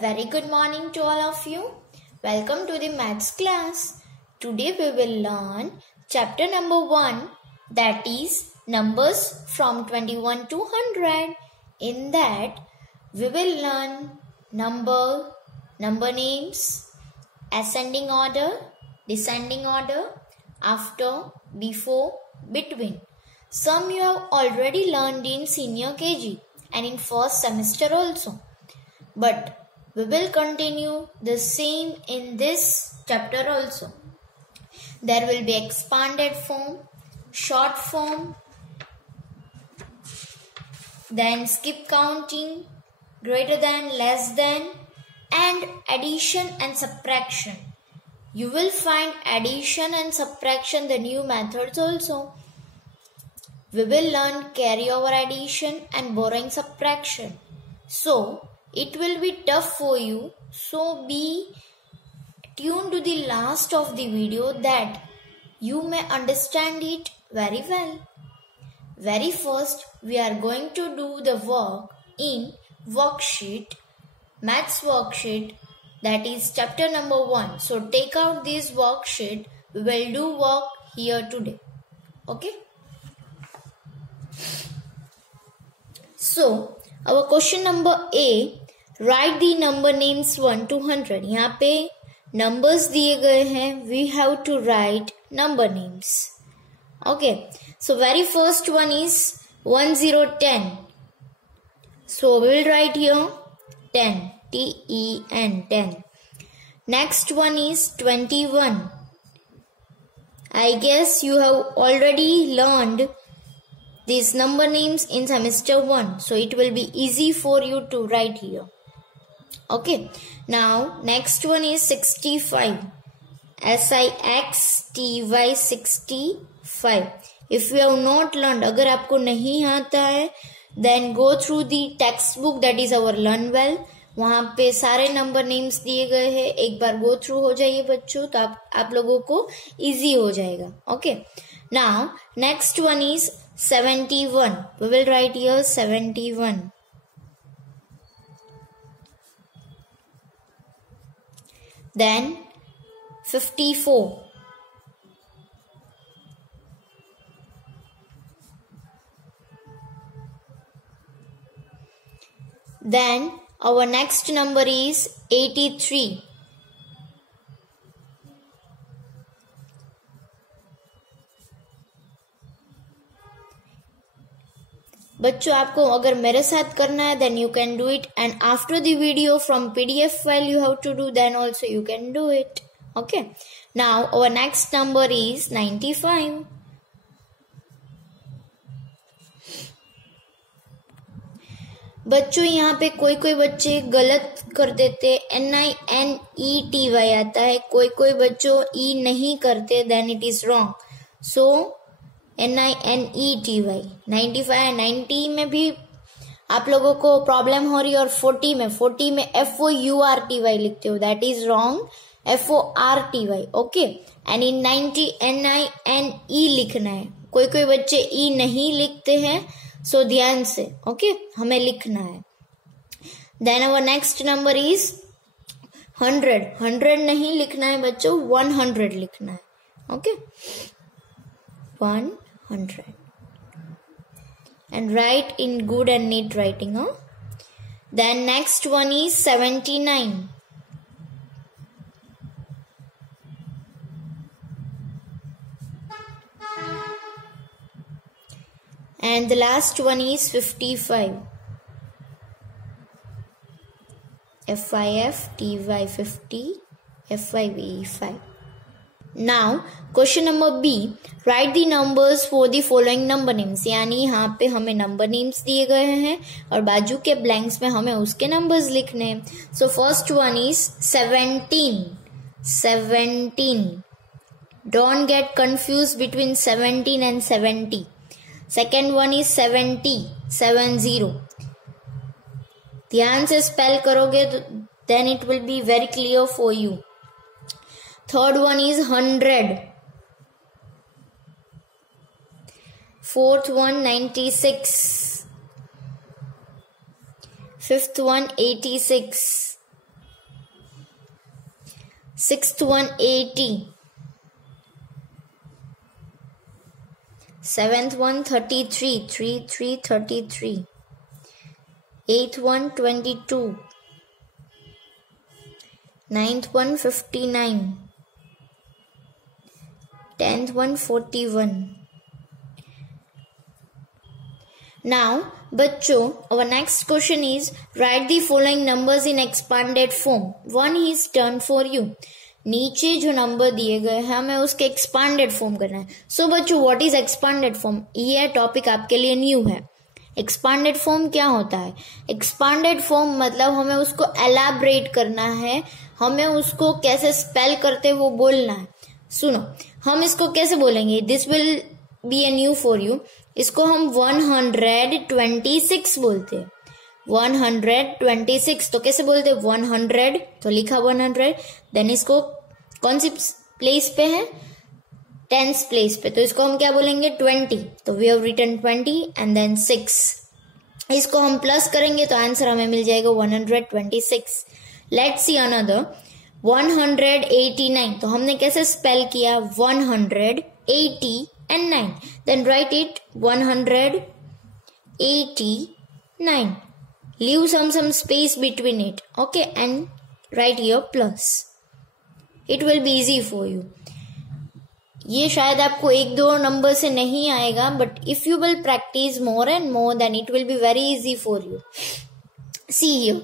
very good morning to all of you. Welcome to the maths class. Today we will learn chapter number 1, that is numbers from 21 to 100. In that we will learn number names, ascending order, descending order, after, before, between. Some you have already learned in senior KG and in first semester also. But we will continue the same in this chapter also. There will be expanded form, short form, then skip counting, greater than, less than, and addition and subtraction. You will find addition and subtraction, the new methods also. We will learn carryover addition and borrowing subtraction. So, it will be tough for you. So, be tuned to the last of the video that you may understand it very well. Very first, we are going to do the work in worksheet, maths worksheet, that is chapter number 1. So, take out this worksheet. We will do work here today. Okay? So, our question number A, write the number names 1 to 100. यहाँ पे numbers दिए गए हैं. We have to write number names. Okay. So, very first one is 1010. So, we will write here 10. T-E-N, 10. Next one is 21. I guess you have already learned these number names in semester 1. So, it will be easy for you to write here. Okay. Now, next one is 65. S-I-X-T-Y 65. If you have not learned, अगर आपको नहीं आता है, then go through the textbook, that is our Learn Well. वहाँ पे सारे number names दिए गए हैं. एक बार गो थ्रू हो जाइए बच्चों, तो आप लोगों को इजी हो जाएगा. Okay. Now next one is 71. We will write here 71. Then 54. Then our next number is 83. बच्चों आपको अगर मेरे साथ करना है then you can do it, and after the video from PDF file you have to do, then also you can do it. Okay. Now our next number is 95. बच्चों यहाँ पे कोई बच्चे गलत कर देते, NINETY आता है. कोई बच्चों E नहीं करते, then it is wrong. So NINETY 95, 90 में भी आप लोगों को प्रॉब्लम हो रही है, और 40 में FOURTY लिखते हो, that is wrong. FORTY. Okay. And in 90 NINE लिखना है. कोई बच्चे E नहीं लिखते हैं, सो ध्यान से ओके हमें लिखना है. Then our next number is 100 नहीं लिखना है बच्चों, 100 लिखना है. Okay. 100 and write in good and neat writing. Then next one is 79. And the last one is 55. FIFTY 50, FIVE 5. Now, question number B. Write the numbers for the following number names. यानी यहाँ पे हमें number names दिए गए हैं और बाजू के blanks में हमें उसके numbers लिखने हैं. So, first one is 17. 17. Don't get confused between 17 and 70. Second one is 70. 70. ध्यान से spell करोगे तो then it will be very clear for you. Third one is 100. Fourth one 96. Fifth one 86. Sixth one 80. Seventh one 33. 33. Eighth one 22. Ninth one 59. 10th one 41. Now बच्चों, our next question is write the following numbers in expanded form. One is done for you. नीचे जो number दिए गए हैं हमें उसके expanded form करना है. सो बच्चों, व्हाट इज एक्सपांडेड फॉर्म? ये टॉपिक आपके लिए न्यू है. एक्सपांडेड फॉर्म क्या होता है? एक्सपांडेड फॉर्म मतलब हमें उसको एलैबोरेट करना है, हमें उसको कैसे स्पेल करते हैं वो बोलना है. सुनो, हम इसको कैसे बोलेंगे? This will be a new for you. इसको हम 126 बोलते हैं. 126 तो कैसे बोलते हैं? 100 तो लिखा 100. देन इसको कौन सी प्लेस पे है? टेंस प्लेस पे, तो इसको हम क्या बोलेंगे? 20. तो we have written 20 and then 6. इसको हम प्लस करेंगे तो आंसर हमें मिल जाएगा 126. Let's see another 189. तो हमने कैसे स्पेल किया? 180 and 9. Then write it 189. Leave some space between it. Okay, and write here plus. It will be easy for you. ये शायद आपको एक दो नंबर से नहीं आएगा, but if you will practice more and more, then it will be very easy for you. See here,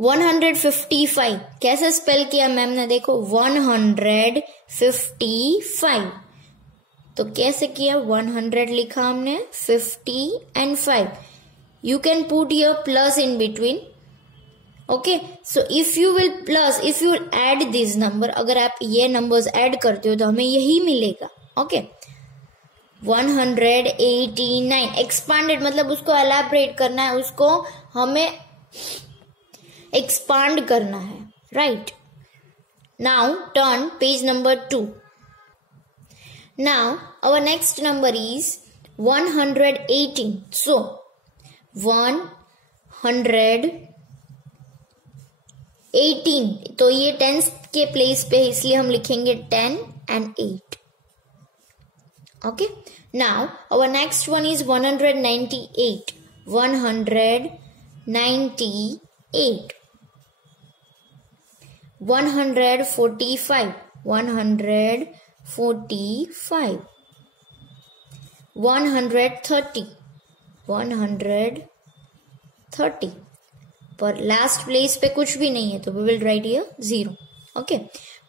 155 कैसे spell किया मैम ने? देखो 155. तो कैसे किया? 100 लिखा हमने, 50 and 5. You can put here plus in between. Okay, so if you will add this number, अगर आप ये numbers add करते हो तो हमें यही मिलेगा. Okay, 189. expanded मतलब उसको elaborate करना है, उसको हमें expand करना है. Right, now turn page number 2. Now our next number is 118. So 118, तो ये टेंस के प्लेस पे है इसलिए हम लिखेंगे 10 and 8. Okay, now our next one is 198. 198. 145. 145. 130. 130. पर लास्ट प्लेस पे कुछ भी नहीं है तो we will write here 0. Okay,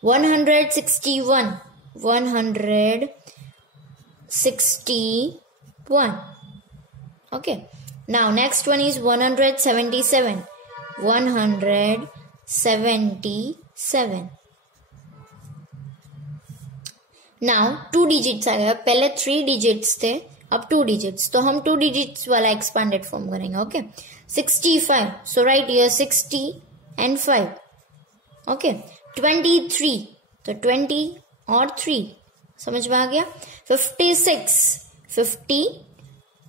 161. 161. Okay, now next one is 177. 177. Now 2 digits आ गया. पहले 3 डिजिट्स थे, अब 2 डिजिट्स. तो हम 2 डिजिट्स वाला एक्सपांडेड फॉर्म करेंगे. Okay, 65. So right here 60 and 5. Okay, 23. तो 20 और 3 समझ में आ गया. 56. 50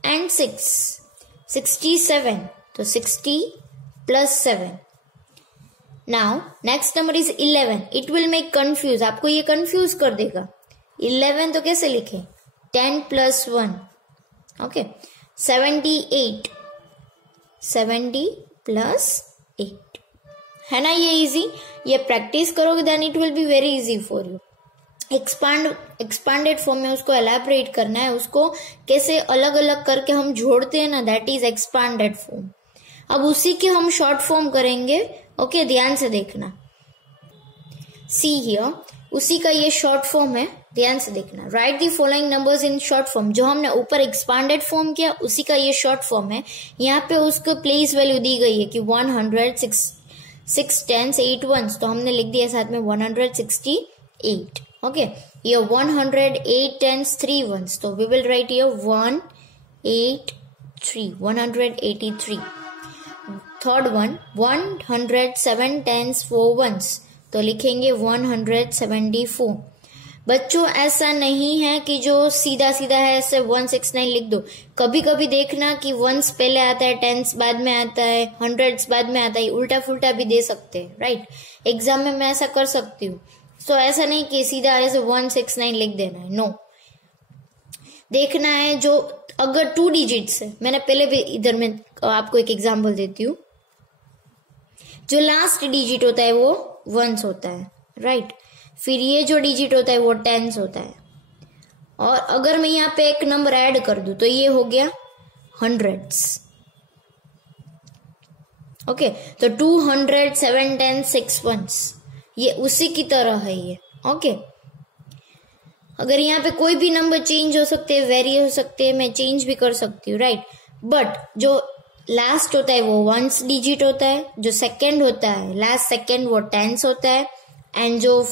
and 6. 67. तो 60 plus 7. Now next number is 11. It will make confuse, आपको ये कंफ्यूज कर देगा. 11 तो कैसे लिखे? 10 plus 1. ओके, 78. 70 plus 8. है ना ये इजी? ये प्रैक्टिस करोगे then it will be very easy for you. Expanded form में उसको एलैबोरेट करना है, उसको कैसे अलग अलग करके हम जोड़ते हैं ना, दैट इज एक्सपांडेड फॉर्म. अब उसी के हम शॉर्ट फॉर्म करेंगे. ओके, ध्यान से देखना. सी हियर, उसी का ये शॉर्ट फॉर्म है, ध्यान से देखना. Right the following numbers in short form. जो हमने ऊपर एक्सपांडेड फॉर्म किया उसी का ये शॉर्ट फॉर्म है. यहाँ पे उसको प्लेस वैल्यू दी गई है कि 100, 6 10s 8 1s, तो हमने लिख दिया साथ में 168. ओके, ये 108 10s 3 1s, तो we will write here 183. 183. Third one 107 10s 4 1s, तो लिखेंगे 174. बच्चों ऐसा नहीं है कि जो सीधा सीधा है ऐसे 169 लिख दो. कभी कभी देखना कि 1s पहले आता है, 10s बाद में आता है, 100s बाद में आता है, उल्टा फुल्टा भी दे सकते हैं. राइट, एग्जाम में मैं ऐसा कर सकती हूँ. So ऐसा नहीं कि सीधा ऐसे 169 लिख देना है, नो। देखना है जो अगर 2 डिजिट्स है, मैंने पहले भी इधर में आपको एक एग्जांपल देती हूँ, जो लास्ट डिजिट होता है वो 1s होता है, राइट। फिर ये जो डिजिट होता है वो 10s होता है, और अगर मैं यहाँ पे एक नंबर ऐड कर दूं तो ये हो गया 100s। ओके, तो 200, 7 10 6 1s, ये उसी की तरह है ये। ओके, अगर यहाँ पे कोई भी नंबर चेंज हो सकते हैं, वेरी हो सकते हैं, मैं चेंज भी कर सकती हूँ, राइट। बट जो लास्ट होता है वो 1s डिजिट होता है, जो सेकंड होता है लास्ट सेकंड वो 10s होता है, एंड जो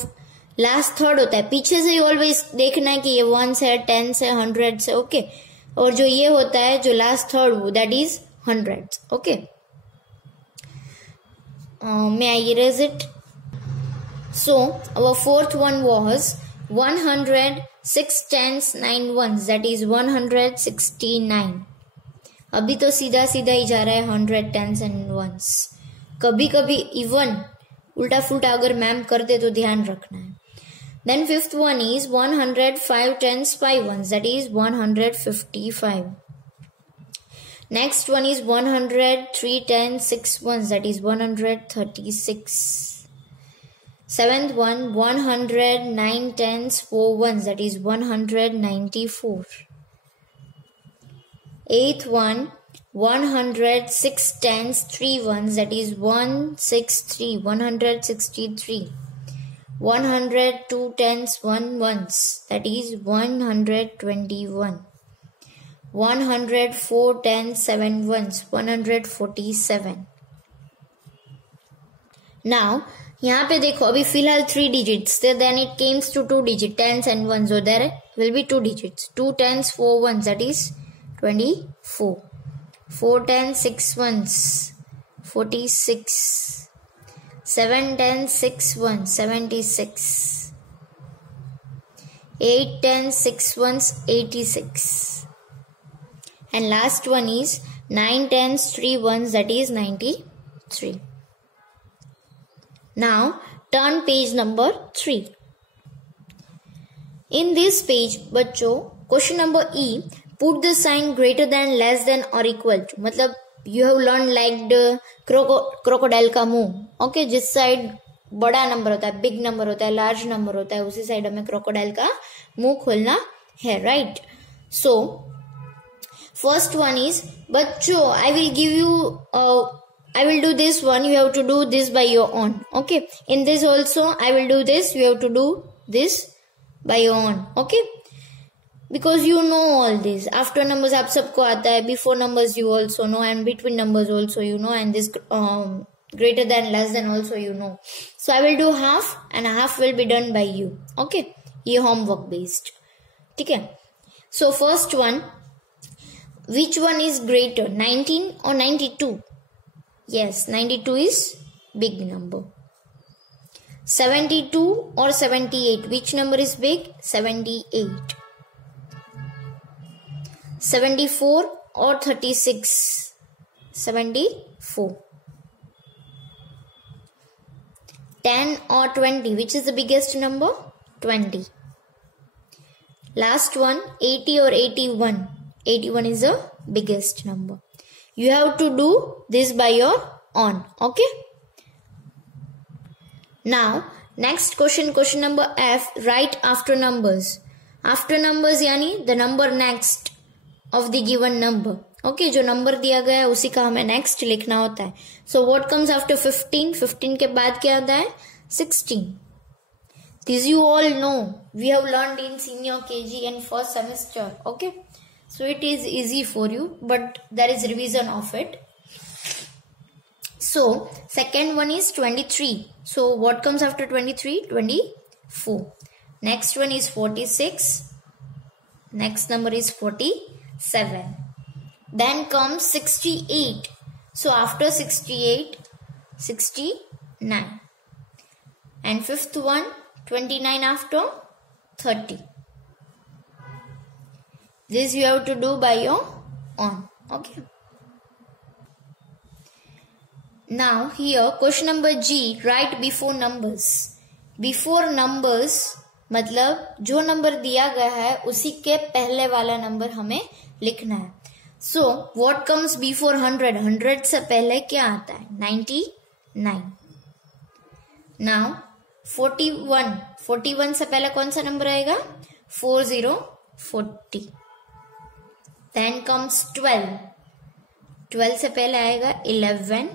लास्ट थर्ड होता है पीछे से ही ऑलवेज देखना है कि ये 1s है, 10s है, 100s है। ओके, और जो ये होता है जो last third that is 100s। Okay, may I erase it? So our fourth one was 100, 6 10s, 9 1s, that is 169. अभी तो सीधा सीधा ही जा रहा है 100 10s and 1s। कभी कभी इवन उल्टा फुल्टा अगर मैम कर दे तो ध्यान रखना है। Then fifth one is 100 5 10s 5 1s, that is 155. Next one is 100 3 10 6 1s, that is 136. Seventh one 100 9 10s 4 1s, that is 194. Eighth one 100 6 10s 3 1s, that is 163, 163. 100 2 10s 1 1s, that is 121. 100 4 10s 7 1s, 147. Now यहाँ पे देखो अभी फिलहाल 3 digits थे, then it came to 2 digits 10s and 1s, so there will be 2 digits, 2 10s 4 1s, that is 24. 4 10s 6 1s 46. 7 10s 6 1s 76. 8 10s 6 1s 86. And last one is 9 10s 3 1s, that is 93. Now turn page number 3. In this page बच्चों question number E, put the sign greater than, less than or equal to, मतलब you have learned like the crocodile का मुंह। Okay, जिस side बड़ा number होता है, big number होता है, लार्ज नंबर होता है, उसी साइड हमें क्रोकोडाइल का मुंह खोलना है, right. So first one is बच्चों I will give you I will do this one, you have to do this by your own. Okay, in this also I will do this, you have to do this by your own. Okay, because you know all this. After numbers आप सबको आता है, before numbers you also know, and between numbers also you know, and this greater than, less than also you know. So I will do half and half will be done by you. Okay, ये homework based. ठीक है. So first one, which one is greater, 19 or 92? Yes, 92 is big number. 72 or 78, which number is big? 78. 74 or 36? 74. 10 or 20, which is the biggest number? 20. Last one, 80 or 81. 81 is the biggest number. You have to do this by your own. Okay. Now next question, question number F, write after numbers. After numbers यानी the number next of the given number. Okay, जो number दिया गया है उसी का हमें next लिखना होता है. So what comes after 15? 15 के बाद क्या आता है? 16. This you all know. We have learned in senior KG and first semester. Okay. So it is easy for you, but there is revision of it. So second one is 23. So what comes after 23? 24. Next one is 46. Next number is 47. Then comes 68. So after 68, 69. And fifth one, 29 after 30. This you have to do by your own. Okay. Now here question number G, write before numbers. Before numbers मतलब जो number दिया गया है उसी के पहले वाला number हमें लिखना है. So what comes before 100? 100 से पहले क्या आता है? 99. नाउ 41 से पहले कौन सा नंबर आएगा? 40. देन कम्स 12 से पहले आएगा 11.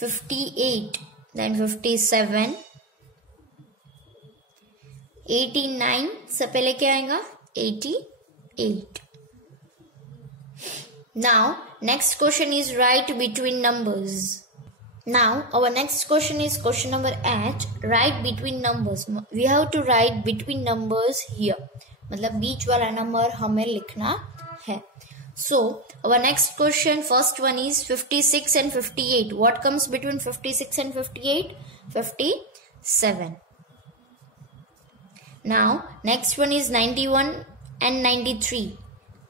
58, देन 57. 89 से पहले क्या आएगा? 88. Now next question is write between numbers. Now our next question is question number 8. Write between numbers. We have to write between numbers here. मतलब बीच वाला नंबर हमें लिखना है. So our next question, first one is 56 and 58. What comes between 56 and 58? 57. Now next one is 91 and 93.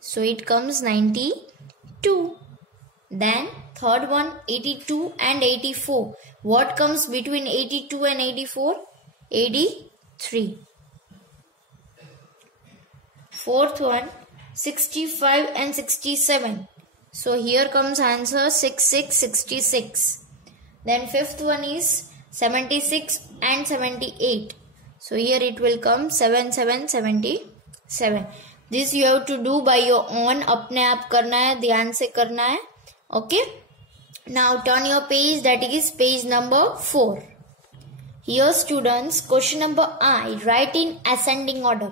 So it comes 92. Then third one 82 and 84. What comes between 82 and 84? 83. Fourth one 65 and 67. So here comes answer 66. Then fifth one is 76 and 78. So here it will come 77. This you have to do by your own. अपने आप करना है, ध्यान से करना है. Okay. Now turn your page, that is page number 4. Here students, question number I. Write in ascending order.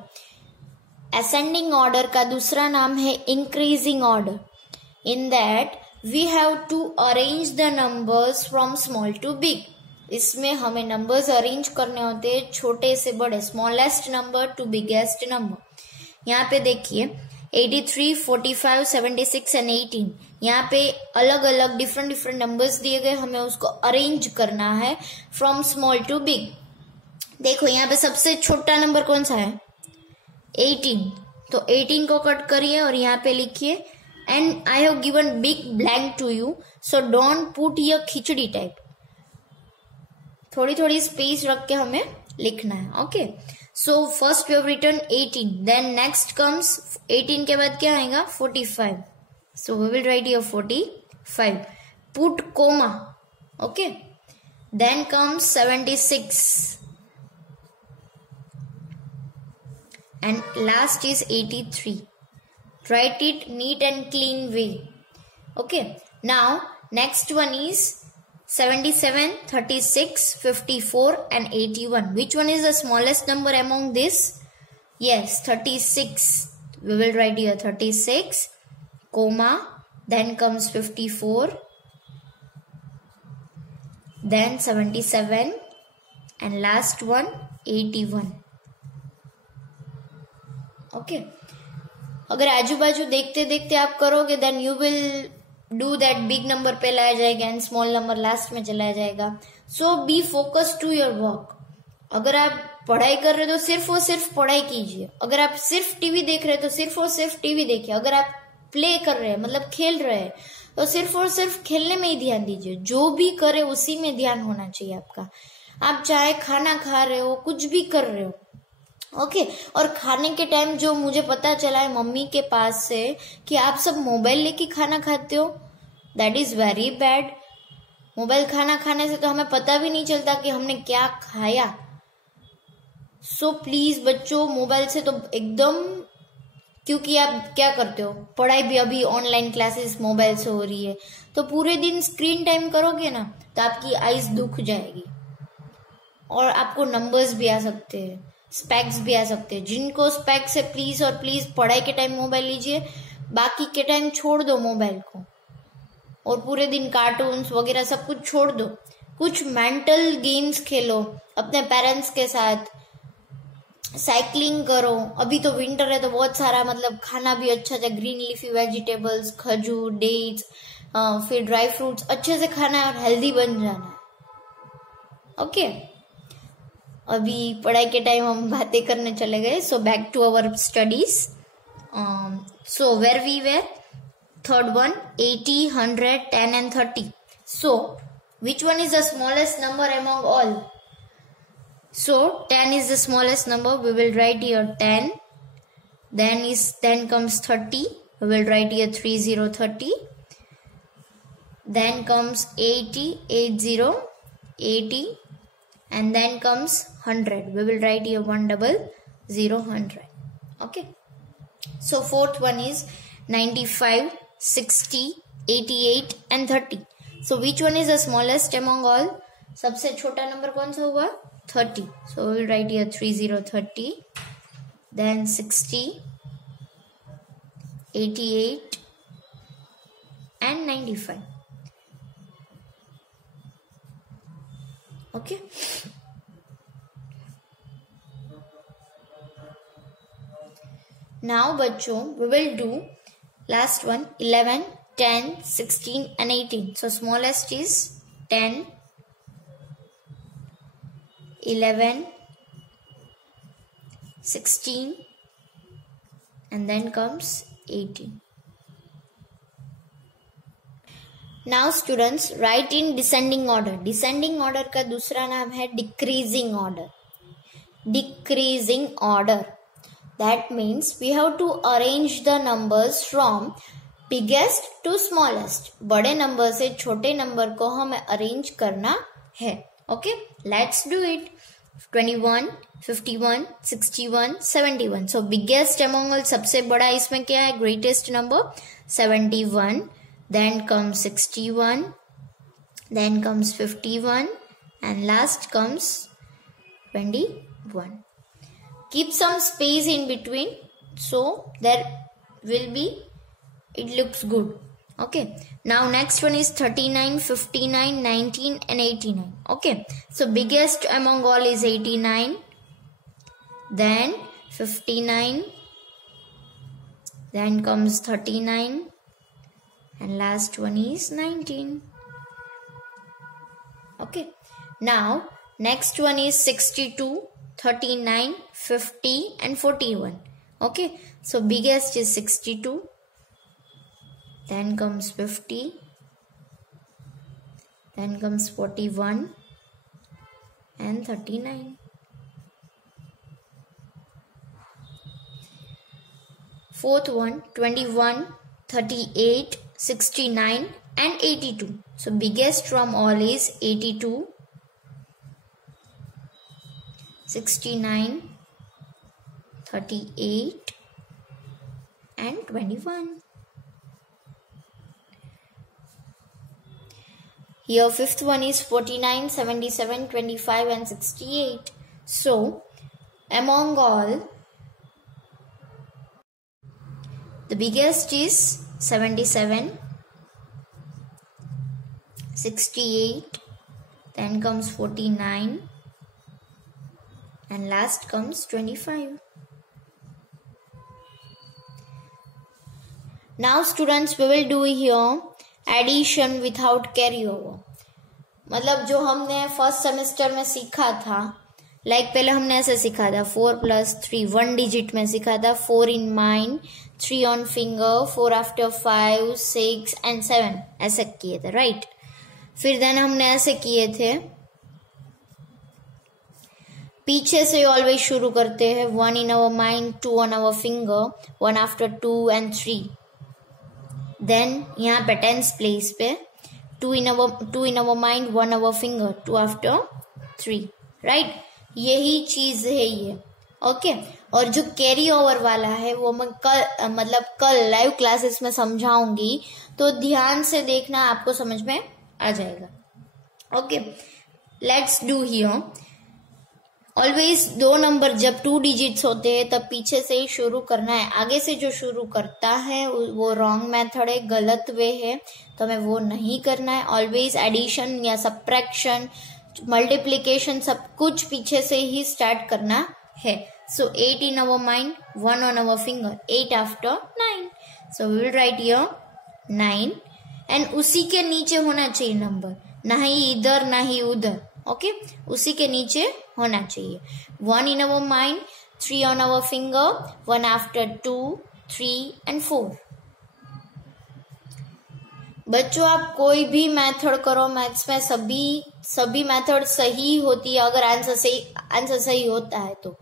Ascending order का दूसरा नाम है increasing order. In that we have to arrange the numbers from small to big. इसमें हमें numbers arrange करने होते हैं छोटे से बड़े, smallest number two biggest number. यहाँ पे देखिए 83, 45, 76 एंड 18. यहाँ पे अलग अलग डिफरेंट नंबर्स दिए गए, हमें उसको अरेंज करना है फ्रॉम स्मॉल टू बिग. देखो यहाँ पे सबसे छोटा नंबर कौन सा है? 18. तो 18 को कट करिए और यहाँ पे लिखिए. And I have given big blank to you, so don't put your khichdi type. थोड़ी स्पेस रख के हमें लिखना है. Okay. So first we have written 18. Then next comes 18 के बाद क्या आएगा? 45. So we will write here 45. Put comma. Okay. Then comes 76 and last is 83. Write it neat and clean way. Okay. Now next one is 77, 36, 54 and 81. Which one is the smallest number among this? Yes, 36. We will write here 36, comma, then comes 54, then 77 and last one 81. Okay. अगर आजू बाजू देखते देखते आप करोगे then you will do that. Big number पे लाया जाएगा एंड स्मॉल नंबर लास्ट में चलाया जाएगा. So be focus to your work. अगर आप पढ़ाई कर रहे हो तो सिर्फ और सिर्फ पढ़ाई कीजिए. अगर आप सिर्फ टीवी देख रहे हैं तो सिर्फ और सिर्फ टीवी देखिए. अगर आप प्ले कर रहे हैं मतलब खेल रहे हैं तो सिर्फ और सिर्फ खेलने में ही ध्यान दीजिए. जो भी करे उसी में ध्यान होना चाहिए आपका. आप चाहे खाना खा रहे हो, कुछ भी कर रहे हो. ओके. और खाने के टाइम जो मुझे पता चला है मम्मी के पास से कि आप सब मोबाइल लेके खाना खाते हो, that is very bad. Mobile खाना खाने से तो हमें पता भी नहीं चलता कि हमने क्या खाया. सो प्लीज बच्चों, मोबाइल से तो एकदम, क्योंकि आप क्या करते हो, पढ़ाई भी अभी ऑनलाइन क्लासेस मोबाइल से हो रही है, तो पूरे दिन स्क्रीन टाइम करोगे ना तो आपकी आईज दुख जाएगी और आपको नंबर्स भी आ सकते हैं, स्पेक्स भी आ सकते हैं. जिनको स्पेक्स है प्लीज और प्लीज पढ़ाई के टाइम मोबाइल लीजिए, बाकी के टाइम छोड़ दो मोबाइल को और पूरे दिन कार्टून्स वगैरह सब कुछ छोड़ दो. कुछ मेंटल गेम्स खेलो अपने पेरेंट्स के साथ, साइकिलिंग करो. अभी तो विंटर है तो बहुत सारा मतलब खाना भी अच्छा है, ग्रीन लीफी वेजिटेबल्स, खजूर, डेट्स, फिर ड्राई फ्रूट्स अच्छे से खाना है और हेल्दी बन जाना है. ओके. अभी पढ़ाई के टाइम हम बातें करने चले गए. So back to our studies. So where we were, third one 80, 100, 10 and 30. So which one is the smallest number among all? So 10 is the smallest number. We will write here 10. Then comes 30. We will write here 30. Then comes 80, 80. And then comes 100. We will write here 100. Okay. So fourth one is 95, 60, 88 and 30. So which one is the smallest among all? सबसे छोटा number कौन सा हुआ? 30. So we will write here 30. Then 60, 88 and 95. Okay. Now बच्चों we will do last one 11, 10, 16 and 18. So smallest is 10, 11, 16 and then comes 18. Now students write in descending order. Descending order का दूसरा नाम है decreasing order. Decreasing order. That means we have to arrange the numbers from biggest to smallest. बड़े number से छोटे number को हमें arrange करना है. Okay, let's do it. 21, 51, 61, 71. So biggest among all, सबसे बड़ा इसमें क्या है? Greatest number 71. Then comes 61. Then comes 51. And last comes 21. Keep some space in between so there will be, it looks good. Okay. Now next one is 39, 59, 19 and 89. Okay. So biggest among all is 89. Then 59. Then comes 39. And last one is 19. Okay. Now next one is 62, 39, 50 and 41. Okay. So biggest is 62. Then comes 50. Then comes 41 and 39. Fourth one 21, 38, 69 and 82. So biggest from all is 82, 69, 38 and 21. Here fifth one is 49, 77, 25 and 68. So among all, the biggest is 77, 68, then comes 49 and last comes 25. Now students, we will do here addition without carryover. मतलब जो हमने first semester में सीखा था, like पहले हमने ऐसे सीखा था 4 + 3 1 डिजिट में सीखा था, 4 in mind, 3 on finger, 4 after 5, 6 and 7 ऐसे किए थे, राइट. फिर देन हमने ऐसे किए थे, पीछे से ऑलवेज शुरू करते हैं, 1 in our mind, 2 on our finger, 1 after 2 and 3. Then यहाँ पे टेंस प्लेस पे 2 in our mind, 1 our finger, 2 after 3, right. यही चीज है ये. ओके. और जो कैरी ओवर वाला है वो मैं कल लाइव क्लासेस में समझाऊंगी, तो ध्यान से देखना, आपको समझ में आ जाएगा. Okay. Let's do here. Always दो नंबर जब 2 डिजिट्स होते हैं तब पीछे से ही शुरू करना है. आगे से जो शुरू करता है वो रॉन्ग मेथड है, गलत वे है, तो हमें वो नहीं करना है. ऑलवेज एडिशन या सब्ट्रैक्शन, मल्टीप्लीकेशन सब कुछ पीछे से ही स्टार्ट करना है. So 8 in our mind, 1 on our finger, 8 after 9. So we will write here 9 and उसी के नीचे होना चाहिए नंबर, ना ही इधर ना ही उधर. ओके. उसी के नीचे होना चाहिए. 1 in our mind, 3 on our finger, 1 after 2, 3 and 4. बच्चों आप कोई भी मेथड करो, मैथ्स में सभी मेथड सही होती है अगर आंसर सही होता है। तो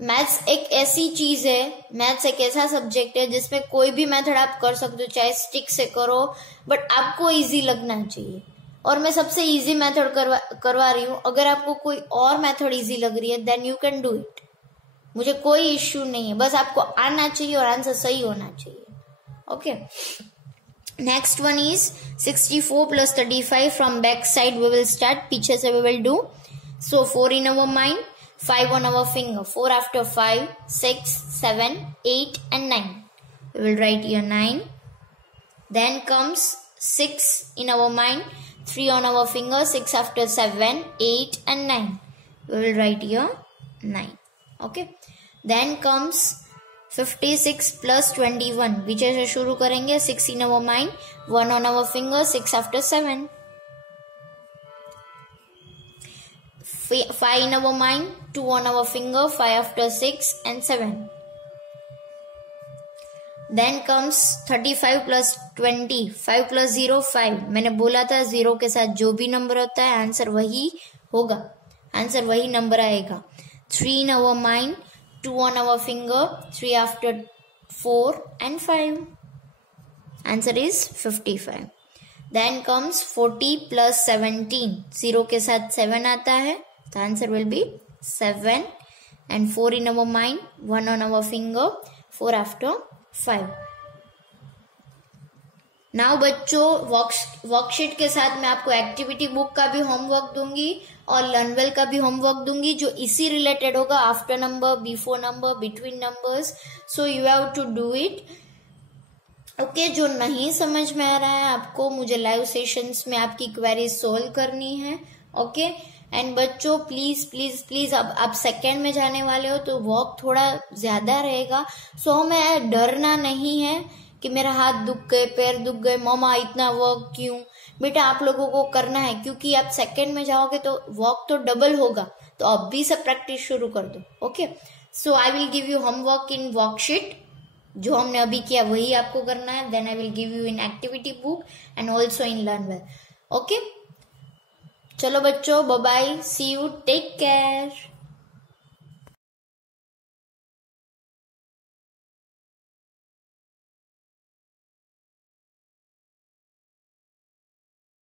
मैथ्स एक ऐसी चीज है, मैथ्स एक ऐसा सब्जेक्ट है जिसमें कोई भी मेथड आप कर सकते हो, चाहे स्टिक से करो, बट आपको इजी लगना चाहिए। और मैं सबसे इजी मेथड करवा रही हूँ। अगर आपको कोई और मेथड इजी लग रही है then you can do it, मुझे कोई इश्यू नहीं है, बस आपको आना चाहिए और आंसर सही होना चाहिए। Okay, next one is 64 plus 35 from back side we will start, पीछे से we will do. So 4 in our mind, 5 on our finger, 4 after 5, 6, 7, 8 and 9. We will write here 9. Then comes 6 in our mind, 3 on our finger, 6 after 7, 8 and 9. We will write here 9. Okay. Then comes 56 plus 21. पीछे से शुरू करेंगे, 6 in our mind, 1 on our finger, 6 after 7. 5 in our mind, 2 on our finger, 5 after 6 and 7. Then comes 35 plus 20. 5 plus 0, 5. मैंने बोला था 0 के साथ जो भी नंबर होता है आंसर वही होगा, आंसर वही नंबर आएगा। 3 in our mind, 2 on our finger, 3 after 4 and 5. Answer is 55. Then comes 40 plus 17. 0 के साथ 7 आता है, the answer will be 7. And 4 in our mind, 1 on our finger, 4 after 5. Now बच्चों, वर्कशीट के साथ मैं आपको एक्टिविटी बुक का भी होमवर्क दूंगी और लर्नवेल का भी होमवर्क दूंगी, जो इसी रिलेटेड होगा, after number, before number, between numbers. So you have to do it. Okay, जो नहीं समझ में आ रहा है आपको, मुझे लाइव सेशंस में आपकी क्वेरीज सोल्व करनी है। ओके, एंड बच्चों प्लीज प्लीज प्लीज, अब आप सेकेंड में जाने वाले हो तो वर्क थोड़ा ज्यादा रहेगा। सो हमें डरना नहीं है कि मेरा हाथ दुख गए, पैर दुख गए, मम्मा इतना वर्क क्यों। बेटा आप लोगों को करना है, क्योंकि आप सेकेंड में जाओगे तो वर्क तो डबल होगा, तो अभी से प्रैक्टिस शुरू कर दो। Okay, so I will give you homework in worksheet, जो हमने अभी किया वही आपको करना है। Then I will give you in activity book and also in Learnwell. Okay, चलो बच्चों, bye bye, see you, take care.